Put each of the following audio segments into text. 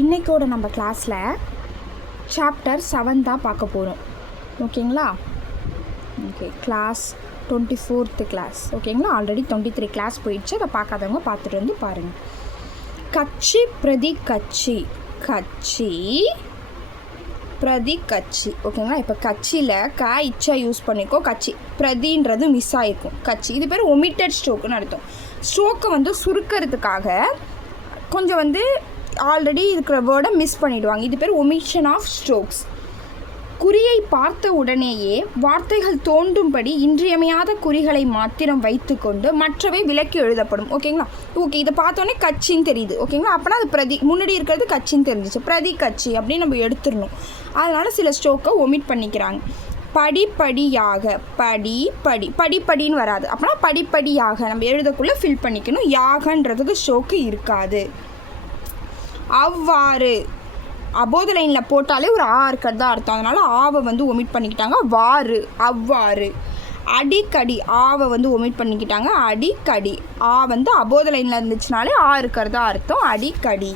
இன்றைக்கோட நம்ம கிளாஸில் சாப்டர் 7 தான் பார்க்க போகிறோம். ஓகேங்களா? Okay, class 24th class. ஓகேங்களா? ஆல்ரெடி 23 கிளாஸ் போயிடுச்சு. அதை பார்க்காதவங்க பார்த்துட்டு வந்து பாருங்கள். கட்சி பிரதி கட்சி, கட்சி பிரதி கட்சி. ஓகேங்களா? இப்போ கட்சியில் இச்சா யூஸ் பண்ணிக்கோ. கட்சி பிரதின்றது மிஸ் ஆகிருக்கும். கட்சி இது பேர் ஒமிட்டட் ஸ்ட்ரோக்குன்னு அர்த்தம். ஸ்ட்ரோக்கை வந்து சுருக்கிறதுக்காக கொஞ்சம் ஆல்ரெடி இருக்கிற வேர்டை மிஸ் பண்ணிவிடுவாங்க. இது பேர் ஒமிஷன் ஆஃப் ஸ்ட்ரோக்ஸ். குறியை பார்த்த உடனேயே வார்த்தைகள் தோன்றும்படி இன்றியமையாத குறிகளை மாத்திரம் வைத்துக்கொண்டு மற்றவை விலக்கி எழுதப்படும். ஓகேங்களா? ஓகே, இதை பார்த்தோன்னே கட்சின்னு தெரியுது. ஓகேங்களா? அப்போனா அது பிரதி, முன்னாடி இருக்கிறது கட்சின்னு தெரிஞ்சிச்சு. பிரதி கட்சி அப்படின்னு நம்ம எடுத்துடணும். அதனால் சில ஸ்ட்ரோக்கை ஒமிட் பண்ணிக்கிறாங்க. படிப்படியாக, படிப்படின்னு வராது. அப்படின்னா படிப்படியாக நம்ம எழுதக்குள்ளே ஃபில் பண்ணிக்கணும். யாகன்றதுக்கு ஸ்ட்ரோக்கு இருக்காது. அவ்வாறு அபோத லைனில் போட்டாலே ஒரு இருக்கிறது தான் அர்த்தம். அதனால் ஆவை ஒமிட் பண்ணிக்கிட்டாங்க. வாறு, அவ்வாறு. அடிக்கடி ஆவை ஒமிட் பண்ணிக்கிட்டாங்க. அடிக்கடி ஆ அபோத லைனில் இருந்துச்சுனாலே இருக்கிறதா அர்த்தம். அடிக்கடி.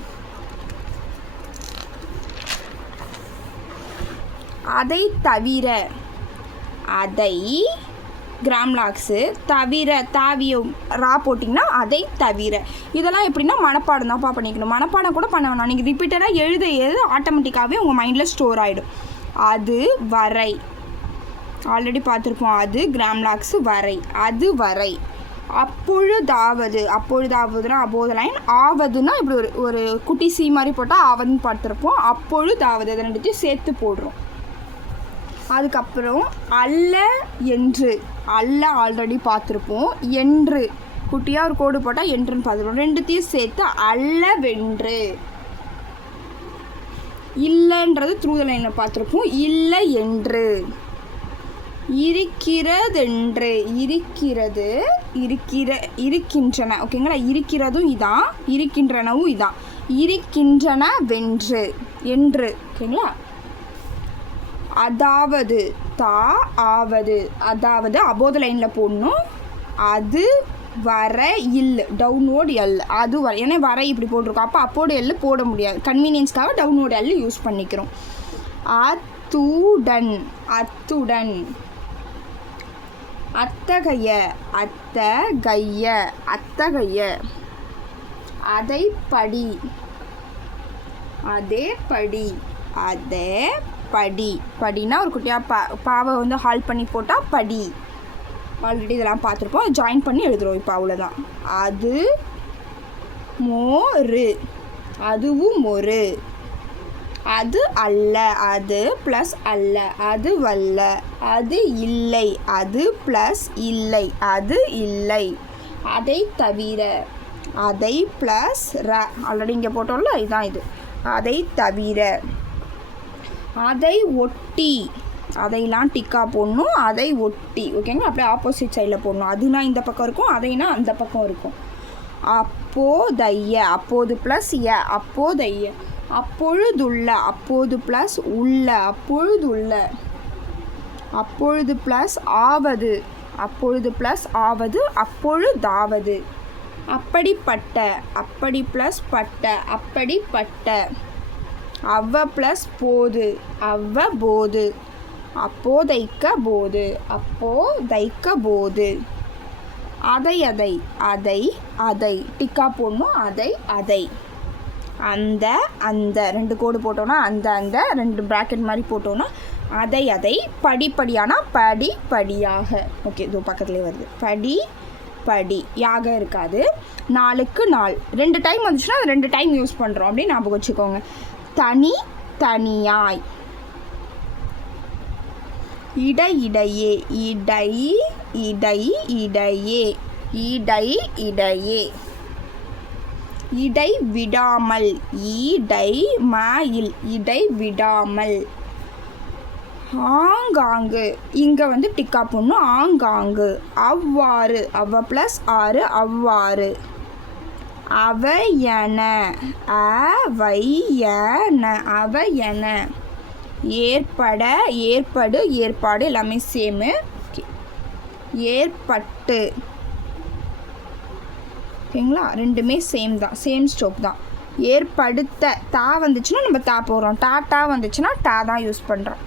அதை தவிர, அதை கிராம்லாக்ஸு தவிர, தாவியம் ரா போட்டிங்கன்னா அதை தவிர. இதெல்லாம் எப்படின்னா மனப்பாடம் தான்ப்பா பண்ணிக்கணும். மனப்பாடம் கூட பண்ண வேணாம். நீங்கள் ரிப்பீட்டடாக எழுத ஆட்டோமேட்டிக்காகவே உங்கள் மைண்டில் ஸ்டோர் ஆகிடும். அது வரை ஆல்ரெடி பார்த்துருப்போம். அது கிராம்லாக்ஸு வரை. அது வரை. அப்பொழுதாவது, அப்பொழுதாவதுன்னா அபோத லைன். ஆவதுன்னா இப்படி ஒரு குட்டி சி மாதிரி போட்டால் ஆவதுன்னு பார்த்துருப்போம். அப்பொழுதாவது அதை ரெண்டுத்தையும் சேர்த்து போடுறோம். அதுக்கப்புறம் அல்ல என்று, அல்ல ஆல்ரெடி பார்த்துருப்போம். என்று குட்டியாக ஒரு கோடு போட்டால் என்றுன்னு பார்த்துருப்போம். ரெண்டுத்தையும் சேர்த்து அல்லவென்று. இல்லைன்றது த்ரூ த லைனில் பார்த்துருப்போம். இல்லை என்று. இருக்கிறதென்று, இருக்கிறது, இருக்கின்றன. ஓகேங்களா? இருக்கிறதும் இதான், இருக்கின்றனவும் இதான். இருக்கின்றன வென்று, என்று. ஓகேங்களா? அதாவது, ஆவது, அதாவது அபோத லைனில் போடணும். அது வர இல், டவுன்வோர்டு எல். அது வர, ஏன்னா வர இப்படி போட்டிருக்கோம். அப்போ அப்போடு எல் போட முடியாது. கன்வீனியன்ஸ்க்காக டவுன்வோர்டு எல் யூஸ் பண்ணிக்கிறோம். அத்துடன், அத்துடன். அத்தகைய, அத்தகைய, அத்தகைய. அதை படி, அதே படி, அதே படி. படினா ஒரு குட்டியாக பாவை ஹால் பண்ணி போட்டால் படி. ஆல்ரெடி இதெல்லாம் பார்த்துருப்போம். ஜாயின் பண்ணி எழுதுகிறோம். இப்போ அவ்வளோதான். அது மோரு, அதுவும் ஒரு. அது அல்ல, அது ப்ளஸ் அல்ல. அது வல்ல. அது இல்லை, அது ப்ளஸ் இல்லை. அது இல்லை. அதை தவிர, அதை ப்ளஸ் ர. ஆல்ரெடி இங்கே போட்டோம்ல, இதுதான் இது. அதை தவிர. அதை ஒட்டி, அதையெல்லாம் டிக்கா போடணும். அதை ஒட்டி. ஓகேங்களா? அப்படியே ஆப்போசிட் சைடில் போடணும். அதுனா இந்த பக்கம் இருக்கும், அதைனா அந்த பக்கம் இருக்கும். அப்போதைய, அப்போது ப்ளஸ் ய, அப்போதைய. அப்பொழுதுள்ள, அப்போது ப்ளஸ் உள்ள, அப்பொழுதுள்ள. அப்பொழுது ப்ளஸ் ஆவது, அப்பொழுது ப்ளஸ் ஆவது, அப்பொழுதாவது. அப்படிப்பட்ட, அப்படி ப்ளஸ் பட்ட, அப்படிப்பட்ட. அவ்வ ப்ளஸ் போது, அவ்வபோது. அப்போதைக்க போது, அப்போதைக்க போது. அதை, அதை, அதை, அதை. டிக்கா போடணும். அதை, அதை. அந்த, அந்த. ரெண்டு கோடு போட்டோன்னா அந்த, அந்த. ரெண்டு ப்ராக்கெட் மாதிரி போட்டோன்னா அதை, அதை. படிப்படியானா படி, படியாக. ஓகே, இதோ பக்கத்துலேயே வருது. படி, படி. யாக இருக்காது. நாளுக்கு நாள். 2 டைம் வந்துச்சுன்னா அது 2 டைம் யூஸ் பண்ணுறோம் அப்படின்னு ஞாபகம் வச்சுக்கோங்க. தனி, தனியாய். இடையிடையே, இடை, இடை, இடையே. இடை, இடையே. இடை விடாமல், இடை மயில். இடை விடாமல். ஆங்காங்கு, இங்கே டிக்கா போடணும். ஆங்காங்கு. அவ்வாறு, அவ்வ ப்ளஸ் ஆறு, அவ்வாறு. அவையன, அவையன, அவையன. ஏற்பட, ஏற்படு, ஏற்பாடு எல்லாமே சேமு. ஏற்பட்டு. ஓகேங்களா? ரெண்டுமே சேம் தான், சேம் ஸ்ட்ரோக் தான். ஏற்படுத்த தா வந்துச்சுன்னா நம்ம தா போடுறோம், டாட்டா வந்துச்சுன்னா டா தான் யூஸ் பண்ணுறோம்.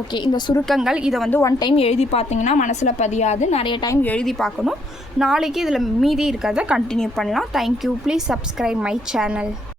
ஓகே, இந்த சுருக்கங்கள் இதை வந்து 1 டைம் எழுதி பார்த்தீங்கன்னா மனசில் பதியாது, நிறைய டைம் எழுதி பார்க்கணும். நாளைக்கு இதில் மீதி இருக்கிறத கண்டினியூ பண்ணலாம். Thank you. Please subscribe my channel.